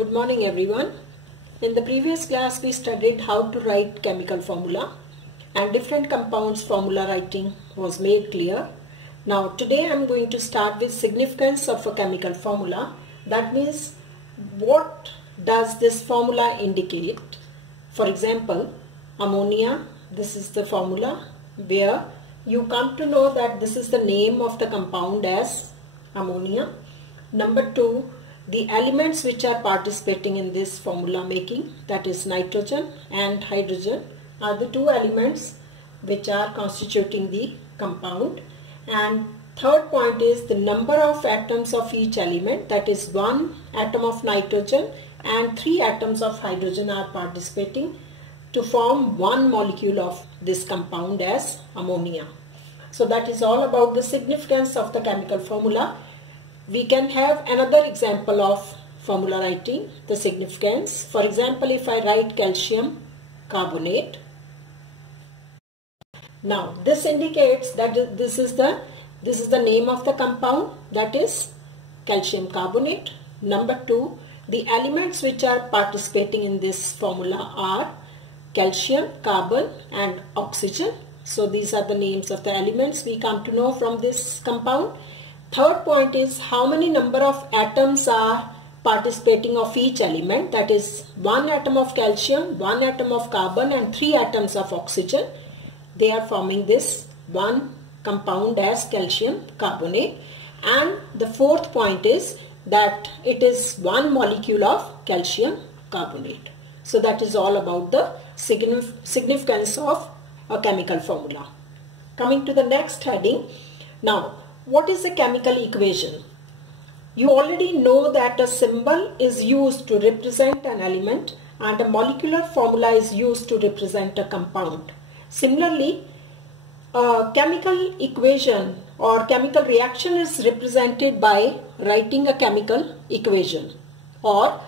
Good morning everyone. In the previous class we studied how to write chemical formula and different compounds formula writing was made clear. Now today I am going to start with significance of a chemical formula. That means what does this formula indicate? For example, ammonia, this is the formula where you come to know that this is the name of the compound as ammonia. Number 2, the elements which are participating in this formula making, that is nitrogen and hydrogen, are the two elements which are constituting the compound. And third point is the number of atoms of each element, that is 1 atom of nitrogen and 3 atoms of hydrogen are participating to form one molecule of this compound as ammonia. So that is all about the significance of the chemical formula. We can have another example of formula writing, the significance. For example, if I write calcium carbonate, now this indicates that this is the name of the compound, that is calcium carbonate. Number 2, the elements which are participating in this formula are calcium, carbon and oxygen. So these are the names of the elements we come to know from this compound. Third point is how many number of atoms are participating of each element, that is 1 atom of calcium, 1 atom of carbon and 3 atoms of oxygen. They are forming this one compound as calcium carbonate. And the fourth point is that it is one molecule of calcium carbonate. So that is all about the significance of a chemical formula. Coming to the next heading. Now, what is a chemical equation? You already know that a symbol is used to represent an element and a molecular formula is used to represent a compound. Similarly, a chemical equation or chemical reaction is represented by writing a chemical equation, or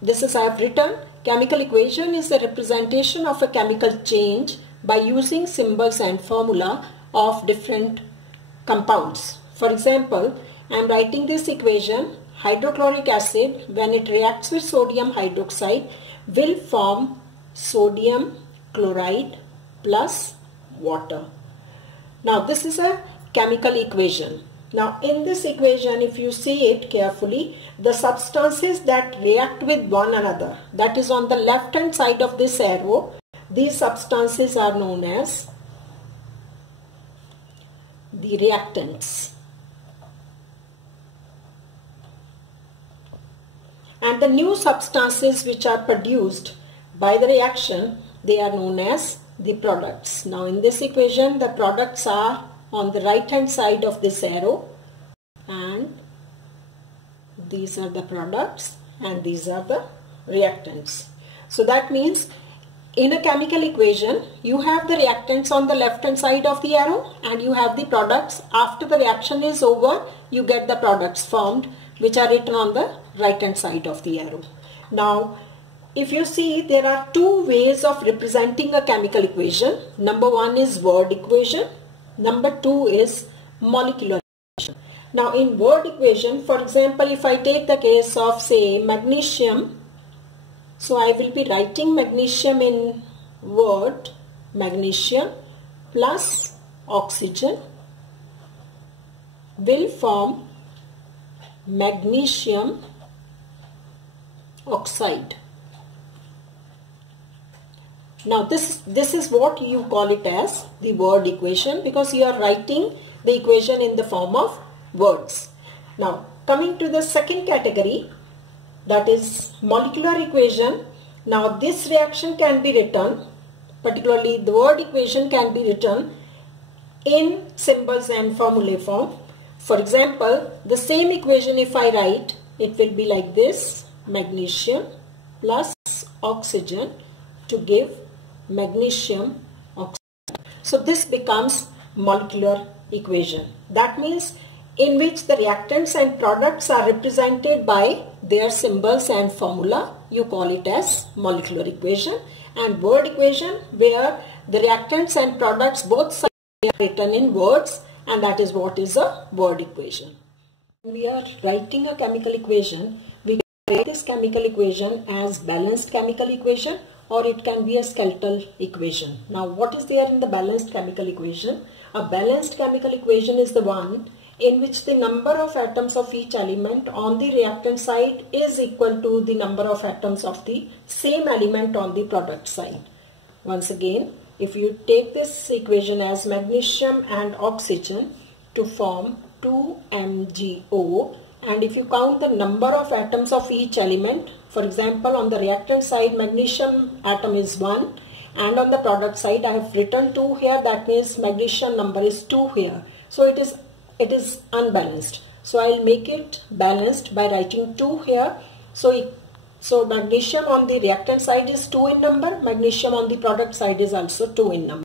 this is I have written, chemical equation is a representation of a chemical change by using symbols and formula of different compounds. For example, I am writing this equation: hydrochloric acid, when it reacts with sodium hydroxide, will form sodium chloride plus water. Now this is a chemical equation. Now in this equation, if you see it carefully, the substances that react with one another, that is on the left hand side of this arrow, these substances are known as the reactants. And the new substances which are produced by the reaction, they are known as the products. Now in this equation, the products are on the right hand side of this arrow, and these are the products and these are the reactants. So that means in a chemical equation, you have the reactants on the left hand side of the arrow and you have the products. After the reaction is over, you get the products formed which are written on the right hand side of the arrow. Now, if you see, there are two ways of representing a chemical equation. Number 1 is word equation. Number 2 is molecular equation. Now in word equation, for example, if I take the case of say magnesium, so I will be writing magnesium in word, magnesium plus oxygen will form magnesium oxide. Now this is what you call it as the word equation, because you are writing the equation in the form of words. Now coming to the second category, that is molecular equation. Now this reaction can be written, particularly the word equation can be written in symbols and formulae form. For example, the same equation if I write, it will be like this: magnesium plus oxygen to give magnesium oxide. So this becomes molecular equation. That means in which the reactants and products are represented by their symbols and formula, you call it as molecular equation. And word equation, where the reactants and products both sides are written in words, and that is what is a word equation. When we are writing a chemical equation, we write this chemical equation as balanced chemical equation, or it can be a skeletal equation. Now what is there in the balanced chemical equation? A balanced chemical equation is the one in which the number of atoms of each element on the reactant side is equal to the number of atoms of the same element on the product side. Once again, if you take this equation as magnesium and oxygen to form 2MgO, and if you count the number of atoms of each element, for example on the reactant side magnesium atom is 1, and on the product side I have written 2 here, that means magnesium number is 2 here. So it is unbalanced. So I will make it balanced by writing 2 here. So magnesium on the reactant side is 2 in number, magnesium on the product side is also 2 in number.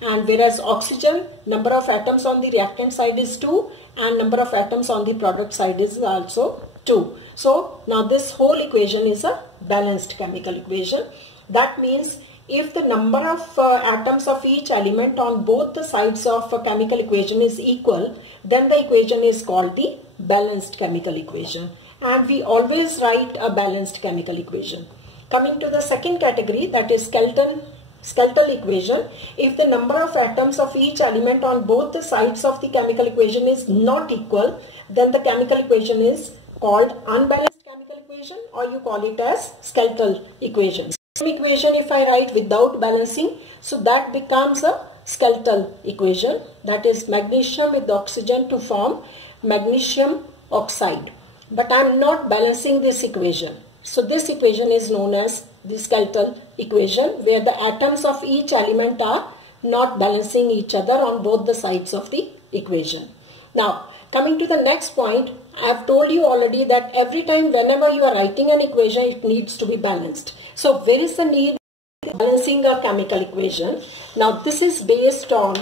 And whereas oxygen, number of atoms on the reactant side is 2 and number of atoms on the product side is also 2. So now this whole equation is a balanced chemical equation. That means if the number of atoms of each element on both the sides of a chemical equation is equal, then the equation is called the balanced chemical equation. And we always write a balanced chemical equation. Coming to the second category, that is skeletal equation. If the number of atoms of each element on both the sides of the chemical equation is not equal, then the chemical equation is called unbalanced chemical equation, or you call it as skeletal equation. Same equation if I write without balancing, so that becomes a skeletal equation, that is magnesium with oxygen to form magnesium oxide. But I am not balancing this equation. So this equation is known as the skeletal equation, where the atoms of each element are not balancing each other on both the sides of the equation. Now coming to the next point, I have told you already that every time whenever you are writing an equation, it needs to be balanced. So where is the need of balancing a chemical equation? Now this is based on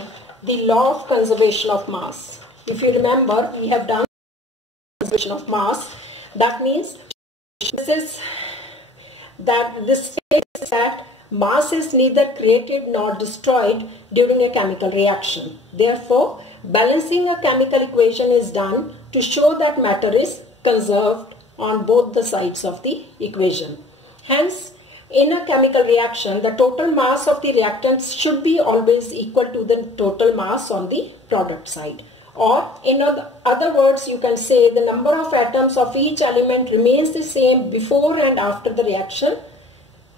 the law of conservation of mass. If you remember, we have done conservation of mass. That means this states that mass is neither created nor destroyed during a chemical reaction. Therefore, balancing a chemical equation is done to show that matter is conserved on both the sides of the equation. Hence, in a chemical reaction, the total mass of the reactants should be always equal to the total mass on the product side. Or in other words, you can say the number of atoms of each element remains the same before and after the reaction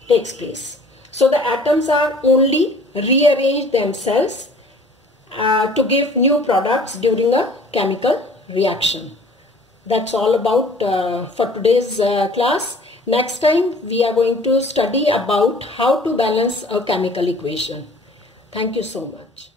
takes place. So the atoms are only rearranged themselves to give new products during a chemical reaction. That's all about for today's class. Next time we are going to study about how to balance a chemical equation. Thank you so much.